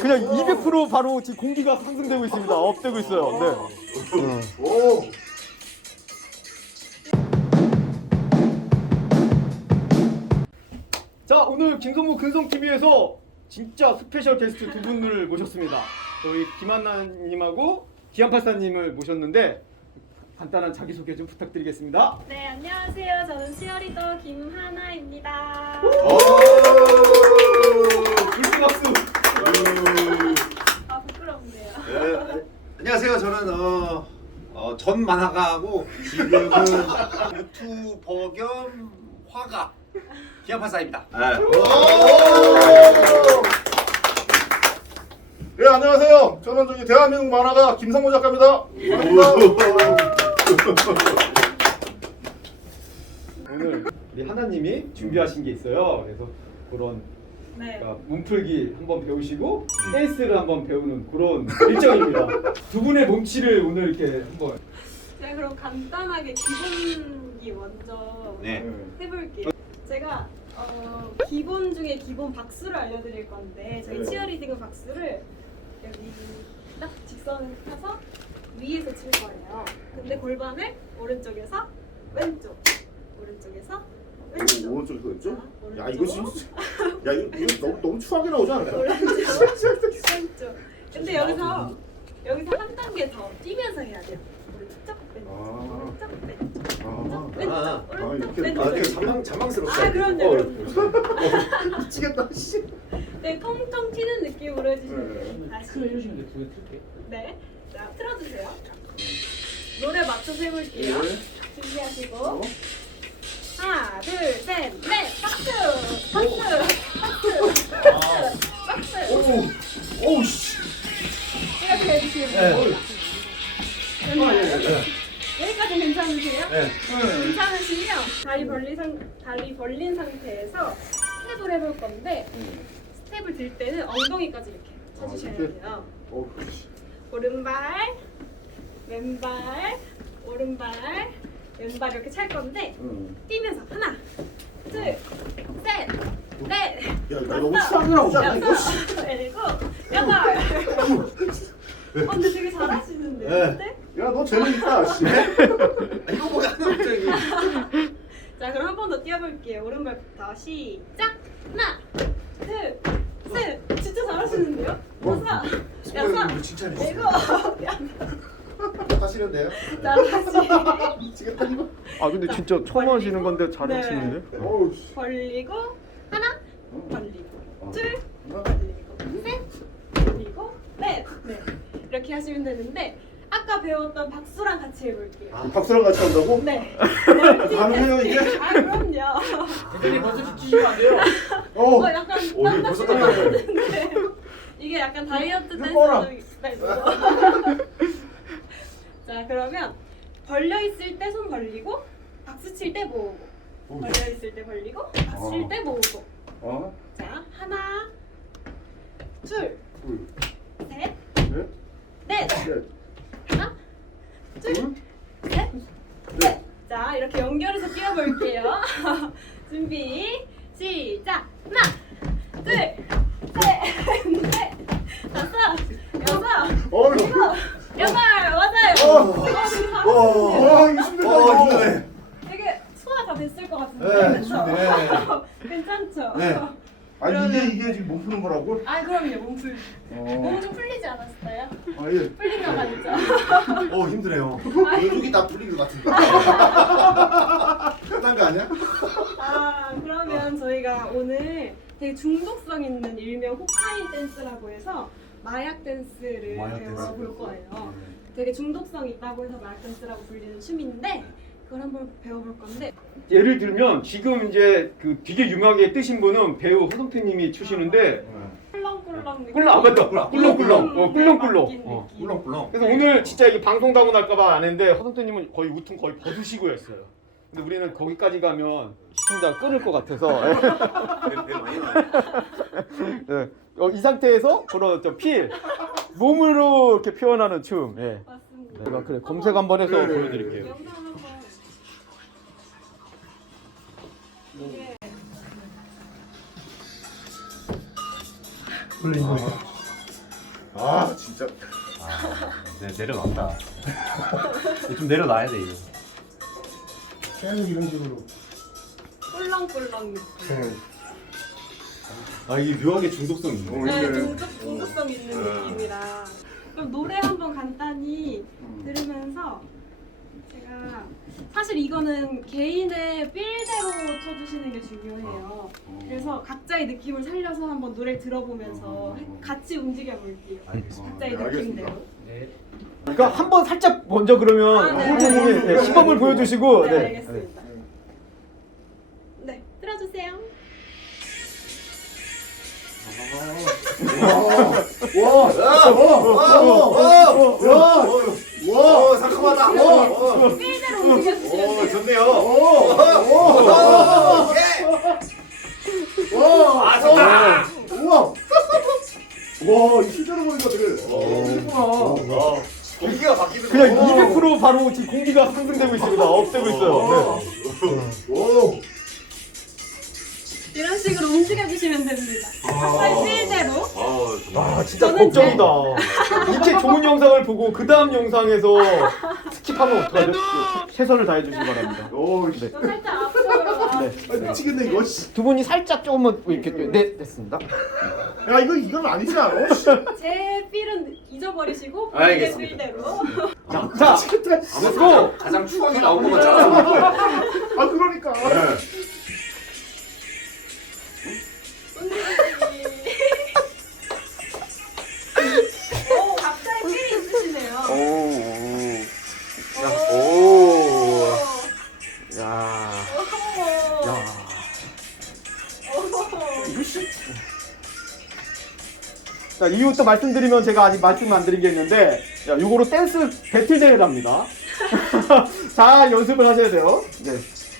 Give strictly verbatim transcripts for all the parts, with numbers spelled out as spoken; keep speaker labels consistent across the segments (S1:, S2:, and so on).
S1: 그냥 이백 퍼센트 바로 지금 공기가 상승되고 있습니다. 업되고 있어요. 네.
S2: 오.
S1: 자, 오늘 김성무 근성티비에서 진짜 스페셜 게스트 두 분을 모셨습니다. 저희 김한나님하고 기안팔사님을 모셨는데 간단한 자기소개 좀 부탁드리겠습니다.
S3: 네, 안녕하세요. 저는 치어리더 김하나입니다.
S1: 불스 박수!
S3: 아, 부끄럽네요.
S2: 네, 안녕하세요. 저는 어, 어, 전 만화가하고 지금은 유튜버 겸 화가 기안팔사입니다.
S4: 네, 안녕하세요. 저는 저기 대한민국 만화가 김상모 작가입니다. 반갑습니다.
S1: 오늘 우리 하나님이 준비하신 게 있어요. 그래서 그런
S3: 네.
S1: 그러니까 몸풀기 한번 배우시고 댄스를 한번 배우는 그런 일정입니다. 두 분의 몸치를 오늘 이렇게 한번
S3: 제가 그럼 간단하게 기본기 먼저
S2: 네.
S3: 해볼게요. 제가 어, 기본 중에 기본 박수를 알려드릴 건데 저희
S4: 네.
S3: 치어리딩 박수를 여기 딱 직선을 타서 위에서 칠 거예요. 근데 골반을 오른쪽에서 왼쪽, 오른쪽에서 왼쪽.
S4: 오른쪽에서 왼쪽?
S3: 자,
S4: 야, 이거 진짜. 야, 이거, 이거 너무, 너무 추하게 나오지 않을까?
S3: 오른쪽, 왼쪽. 근데 여기서 여기서 한 단계 더 뛰면서 해야 돼요. 오른쪽, 왼쪽,
S4: 아.
S3: 오른쪽, 왼쪽,
S4: 아,
S3: 왼쪽,
S2: 아,
S3: 오른쪽,
S4: 이렇게-
S3: 왼쪽.
S2: 아, 되게 자망 자망스럽다.
S3: 아, 그럼요, 그럼요.
S4: 미치겠다, 씨.
S3: 네, 통통 튀는 느낌으로 해주시면 돼요.
S4: 네.
S3: 다시.
S1: 해주시는데 두개 틀게.
S3: 네, 자 틀어주세요. 노래 맞춰서 해볼게요.
S4: 네.
S3: 준비하시고
S4: 어?
S3: 하나, 둘, 셋, 넷, 박수, 박수, 박수, 박수, 박수.
S4: 오, 오, 씨.
S3: 이렇게 해주시면
S1: 네.
S3: 돼요. 여기까지 괜찮으세요?
S2: 네.
S3: 괜찮으시면 다리 벌린 상 다리 벌린 상태에서 스텝을 해볼 건데 스텝을 들 때는 엉덩이까지 이렇게 쳐주셔야
S4: 이렇게?
S3: 돼요.
S4: 어, 씨.
S3: 오른발, 왼발, 오른발, 왼발 이렇게 찰 건데
S4: 응.
S3: 뛰면서 하나, 둘, 셋, 넷,
S4: 야, 나 너무 추하게 나오지 않아, 이거? 씨.
S3: 여섯, 일곱, 여덟. 어, 근데 되게 잘하시는데요,
S2: 네.
S3: 스텝?
S4: 야, 너 재능있다, 씨.
S2: 아, 이거 뭐야 갑자기?
S3: 자, 그럼 한 번 더 뛰어볼게요. 오른발부터 시작. 하나, 둘, 셋. 진짜 잘하시는데요? 여섯, 여섯,
S2: 칭찬했어.
S3: 일곱,
S4: 하시는데요?
S3: 자 다시
S4: 미치겠다, 이거.
S1: 아 근데 진짜 처음 하시는 건데 잘하시는데?
S4: 어우, 씨.
S3: 벌리고 하나, 벌리고
S4: 어.
S3: 둘,
S4: 하나,
S3: 벌리고 셋, 벌리고 넷. 네. 이렇게 하시면 되는데 아까 배웠던 박수랑 같이 해볼게요.
S4: 박수랑 같이 한다고?
S3: 네.
S4: 가능해요, 이게?
S3: 아 그럼요.
S1: 대표님 벌써 지치시면 안 돼요.
S4: 어.
S3: 어 약간
S2: 오, 이거 벌써
S3: 땀나시는 것
S2: 땀나요.
S3: 같은데 이게 약간 다이어트
S4: 해봐라.
S3: 댄스도 자 그러면 벌려 있을 때 손 벌리고 박수 칠 때 모으고 벌려 있을 때 벌리고 박수 칠 때 모으고
S4: 어?
S3: 자 하나 둘
S4: 둘,
S3: 셋
S4: 셋,
S3: 넷
S4: 넷,
S3: 하나
S4: 둘,
S3: 둘셋넷 자 이렇게 연결해서 뛰어볼게요. 준비 시작 하나 둘셋넷 다섯 여섯
S4: 어휴.
S3: 일곱 여덟 맞아요.
S4: 어.
S3: 어, 되게 잘하시는데요.
S4: 와, 이거 힘들다,
S2: 어,
S4: 이거.
S2: 힘드네.
S3: 되게 소화 다 됐을 것 같은데.
S2: 네,
S3: 그쵸?
S2: 네.
S3: 괜찮죠?
S2: 네.
S4: 아, 이게, 이게 지금 몸 푸는 거라고?
S3: 아 그럼요 몸풀 몸
S4: 어.
S3: 좀 풀리지 않았어요?
S4: 아, 예.
S3: 풀린 거 맞죠?
S2: 어 힘드네요.
S4: 여기 다 풀린 것 같은데. 끝난 거 아니야?
S3: 아 그러면 저희가 오늘 되게 중독성 있는 일명 호카이 댄스라고 해서 마약 댄스를
S2: 마약
S3: 배워볼
S2: 댄스.
S3: 거예요. 되게 중독성 있다고 해서 마약 댄스라고 불리는 춤인데 그걸 한번 배워볼 건데
S1: 예를 들면 지금 이제 그 되게 유명하게 뜨신 분은 배우 허성태님이 추시는데
S3: 꿀렁꿀렁 느낌.
S1: 꿀렁 아 맞다 꿀렁꿀렁 어 꿀렁꿀렁
S3: 맡긴
S1: 어.
S3: 느낌.
S2: 꿀렁꿀렁.
S1: 그래서 오늘 진짜 이게 방송 다고 날까봐 안 했는데 허성태님은 거의 우통 거의 벗으시고 했어요. 근데 우리는 거기까지 가면 시청자가 끊을 것 같아서
S2: 배, 배 많이 나네.
S1: 네. 어, 이 상태에서 그런 저 필 몸으로 이렇게 표현하는 춤. 예.
S3: 맞습니다.
S1: 제가 그래 검색 한번 해서
S4: 네.
S1: 보여드릴게요.
S3: 영상 한번 이게
S4: 원래 이거. 아 진짜.
S5: 네, 내려놨다. 좀 내려놔야 돼 이거.
S4: 계속 이런 식으로.
S3: 꿀렁꿀렁 느낌.
S5: 아 이게 묘하게 중독성 있네.
S2: 어,
S3: 네,
S2: 이게-
S3: 중독, 중독성 있는 느낌이라. 그럼 노래 한번 간단히 들으면서 제가 사실 이거는 개인의 필대로 쳐주시는 게 중요해요. 그래서 각자의 느낌을 살려서 한번 노래 들어보면서 같이 움직여 볼게요. 각자의
S2: 네, 알겠습니다.
S3: 느낌대로.
S1: 그러니까 한번 살짝 먼저 그러면
S3: 아, 네.
S1: 홍보님이 네, 시범을 보여주시고
S3: 네,
S1: 네.
S3: 알겠습니다. 네, 들어주세요.
S2: 와, 상큼하다. 와,
S3: 필대로 움직여주시면
S2: 오,
S3: 돼요.
S2: 좋네요. 오,
S4: 와,
S2: 아, 좋다.
S4: 우와. 와, 이 실제로 보니까 되게 재밌구나.
S2: 어, 공기가 바뀌는 거.
S1: 그냥 이백 퍼센트 바로 지금 공기가 상승되고 있습니다. 업되고 있어요. 네.
S4: 오.
S3: 이런 식으로 움직여주시면 됩니다. 각자의 필대로.
S2: 어,
S1: 아 진짜
S3: 저는
S1: 걱정이다. 이렇게 좋은 영상을 보고 그 다음 영상에서 스킵하면 어떡하죠? 최선을 다해 주시기 바랍니다.
S4: 오,
S1: 네.
S3: 너 살짝 앞으로.
S1: 네.
S4: 아, 미치겠네 이거. 씨.
S1: 두 분이 살짝 조금만 이렇게 네 됐습니다.
S4: 야, 이거 이건 아니지 않아? 씨.
S3: 제 필은 잊어버리시고 본인의
S2: 알겠습니다.
S3: 필대로.
S1: 자, 자,
S4: 미치겠다.
S1: let's go.
S2: 가장 추억이 나온 것만 잘라서 볼 거예요.
S4: 아, 그러니까.
S3: 오, 각자의 필이 있으시네요.
S1: 오, 오, 야,
S3: 오.
S1: 야. 자, 이유 또 말씀드리면 제가 아직 말씀 안 드리겠는데, 야, 요거로 댄스 배틀 대회를 합니다. 잘 연습을 하셔야 돼요. 네.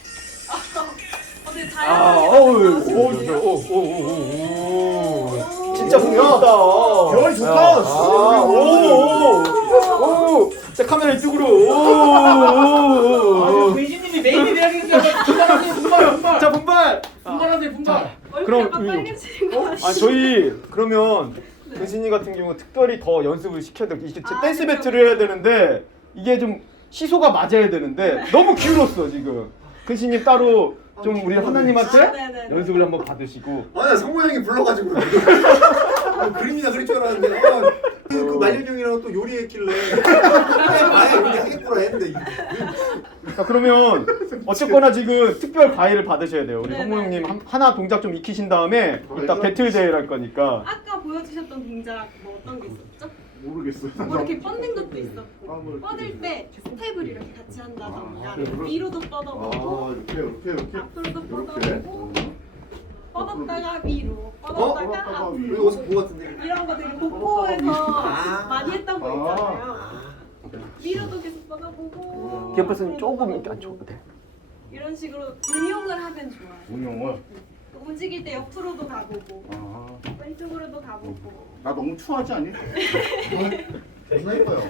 S3: 어, 되게
S1: 아,
S3: 다양하게
S1: 어우,
S3: 나오시는
S1: 오,
S3: 분이에요.
S1: 오, 오, 오, 오. 진짜 흥미롭다.
S4: 대화이 좋다.
S1: 아, 오, 오, 오. 자, 카메라 이쪽으로. 오, 오, 오.
S6: 의진님이 메인이 돼야겠어요. 분발하세요, 분발, 분발.
S1: 자, 분발.
S6: 분발하세요, 분발.
S3: 얼굴이
S1: 그럼
S3: 약간
S1: 이-
S3: 빨개지는 거
S1: 아,
S3: 아시죠?
S1: 저희 그러면 근신이 같은 경우 특별히 더 연습을 시켜야 돼. 이게
S3: 아,
S1: 댄스
S3: 그쵸.
S1: 배틀을 해야 되는데 이게 좀 시소가 맞아야 되는데 너무 기울었어 지금. 근신님 따로 좀 우리 하나님한테
S3: 아, 네네네.
S1: 연습을 한번 받으시고.
S2: 아, 나 성모 형이 불러가지고 어, 그림이나 그릴 줄 알았는데 아, 그, 그 말년 형이랑 또 요리했길래 아예 요리 하겠구나 했는데
S1: 자, 그러면 어쨌거나 지금 특별 과외를 받으셔야 돼요. 우리
S3: 네네.
S1: 성모 형님 한- 하나 동작 좀 익히신 다음에 이따 배틀 대회를 할 거니까.
S3: 아까 보여주셨던 동작 뭐 어떤 게 있었죠?
S4: 모르겠어요.
S3: 뭐 이렇게 뻗는 것도 있었고
S4: 아, 뭐 이렇게.
S3: 뻗을 때 스텝을 이렇게 같이 한다던가
S4: 아, 그래.
S3: 위로도 뻗어보고
S4: 아, 이렇게 이렇게 이렇게.
S3: 앞으로도
S4: 이렇게.
S3: 뻗어보고 뻗었다가 위로
S4: 뻗었다가
S3: 뻗었다가 앞으로
S4: 위로.
S2: 우리 어디서 본 것 같은데
S3: 이런 거 되게 복고에서
S2: 아.
S3: 많이 했던 거
S4: 아.
S3: 있잖아요. 위로도 계속 뻗어보고
S1: 기업에서는 조금 이렇게 안 줘도 돼.
S3: 이런 식으로 응용을 하면 좋아요.
S4: 운영을.
S3: 움직일 때 옆으로도 가보고
S4: 아,
S3: 왼쪽으로도 가보고
S4: 나 너무 추하지 않니? 존나 이뻐요.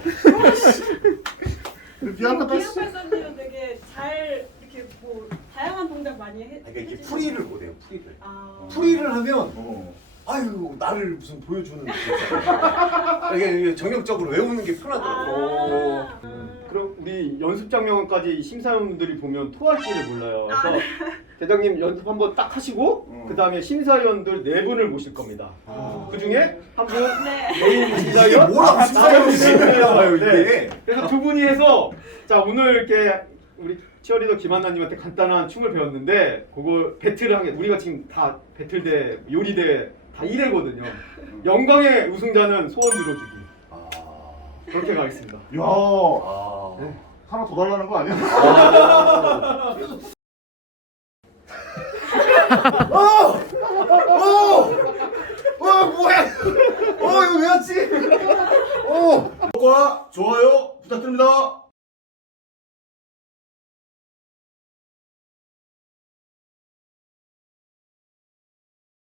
S4: 미안하다. 씨.
S3: 기업발사님은 되게 잘 이렇게 뭐 다양한 동작 많이 해.
S2: 그러니까 이게
S3: 해주시고.
S2: 풀이를 못해요 풀이를
S3: 아.
S2: 풀이를 하면
S4: 어.
S2: 아유 나를 무슨 보여주는 느낌. 이게 이게 정형적으로 외우는 게 편하더라고.
S3: 아.
S1: 그럼 우리 연습 장면까지 심사위원들이 보면 토할지를 몰라요.
S3: 아,
S1: 그래서 대장님 연습 한번 딱 하시고
S4: 어.
S1: 그 다음에 심사위원들 네 분을 모실 겁니다.
S2: 아.
S1: 그 중에 한 분
S3: 네.
S1: 메인
S2: 이게
S1: 심사위원,
S2: 뭐라고
S1: 아,
S2: 심사위원이
S1: 심사위원.
S2: 있어요
S1: 네.
S2: 이게.
S1: 그래서 두 분이 해서 자 오늘 이렇게 우리 치어리더 김한나님한테 간단한 춤을 배웠는데 그걸 배틀을 하게 우리가 지금 다 배틀대 요리대 다 일 회거든요. 영광의 우승자는 소원 들어주기.
S2: 아.
S1: 그렇게 가겠습니다.
S4: 야,
S2: 아.
S4: 하나 더 달라는 거 아니야?
S2: 어! 어! 어 뭐야?